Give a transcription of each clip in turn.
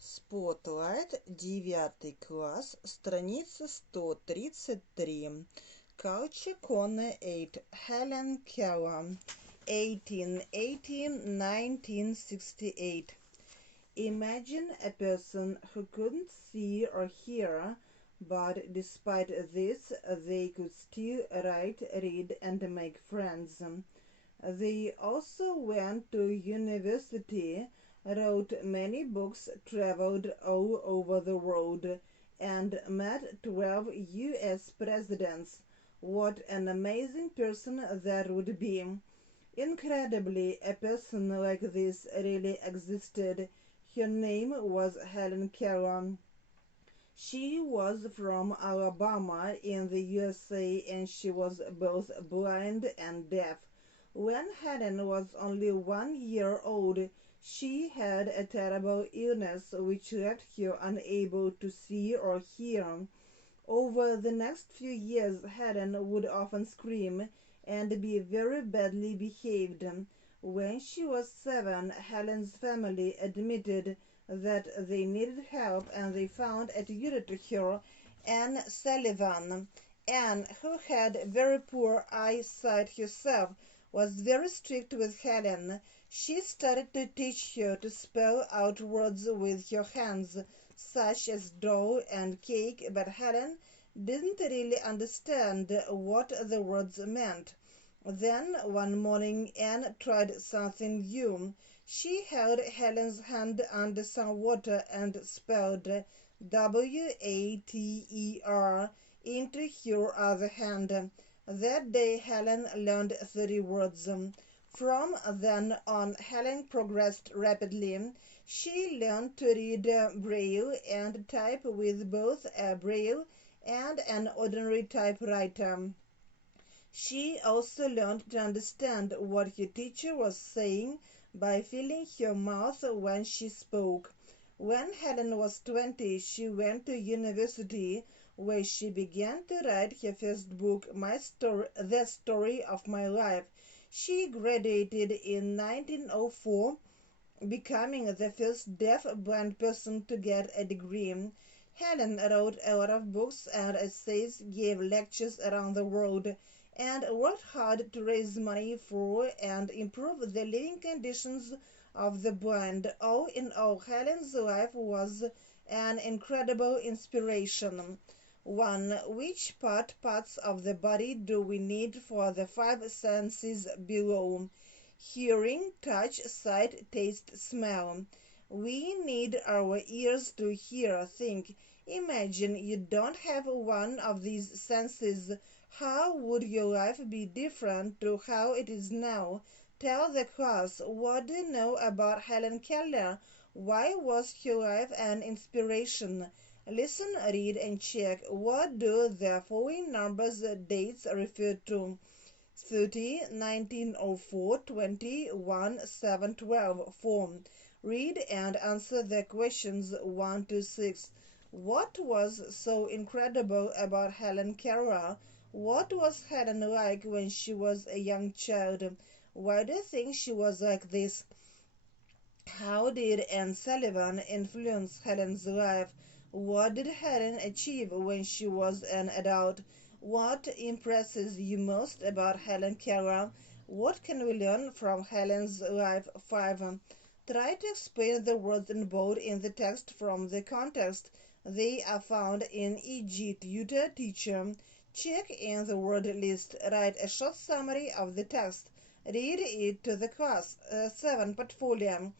Spotlight, 9 класс, страница 133. Culture Corner 8. Helen Keller, 1880-1968. Imagine a person who couldn't see or hear, but despite this, they could still write, read, and make friends. They also went to university, wrote many books, traveled all over the world, and met 12 US presidents. What an amazing person that would be! Incredibly, a person like this really existed. Her name was Helen Keller. She was from Alabama in the USA, and she was both blind and deaf. When Helen was only 1 year old, she had a terrible illness which left her unable to see or hear. Over the next few years, Helen would often scream and be very badly behaved. When she was 7, Helen's family admitted that they needed help, and they found a tutor to her, Anne Sullivan. Anne, who had very poor eyesight herself, was very strict with Helen. She started to teach her to spell out words with her hands, such as doll and cake, but Helen didn't really understand what the words meant. Then one morning Anne tried something new. She held Helen's hand under some water and spelled water into her other hand. That day Helen learned 30 words. From then on, Helen progressed rapidly. She learned to read Braille and type with both a Braille and an ordinary typewriter. She also learned to understand what her teacher was saying by feeling her mouth when she spoke. When Helen was 20, she went to university, where she began to write her first book, The Story of My Life. She graduated in 1904, becoming the first deaf-blind person to get a degree. Helen wrote a lot of books and essays, gave lectures around the world, and worked hard to raise money for and improve the living conditions of the blind. All in all, Helen's life was an incredible inspiration. 1. Which parts of the body do we need for the 5 senses below? Hearing, touch, sight, taste, smell. We need our ears to hear. Think. Imagine you don't have one of these senses. How would your life be different to how it is now? Tell the class, what do you know about Helen Keller? Why was her life an inspiration? Listen, read, and check. What do the following numbers dates refer to? 30, 1904, 20, 1, 7, 12. Form. Read and answer the questions 1 to 6. What was so incredible about Helen Keller? What was Helen like when she was a young child? Why do you think she was like this? How did Anne Sullivan influence Helen's life? What did Helen achieve when she was an adult? What impresses you most about Helen Keller? What can we learn from Helen's life? 5. Try to explain the words in bold in the text from the context. They are found in e.g. tutor, teacher. Check in the word list. Write a short summary of the text. Read it to the class. 7. Portfolio.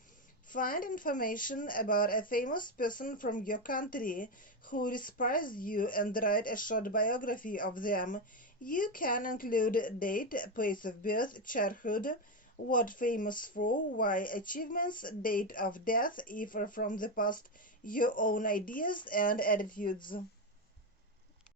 Find information about a famous person from your country who inspires you and write a short biography of them. You can include date, place of birth, childhood, what famous for, why achievements, date of death, if from the past, your own ideas and attitudes.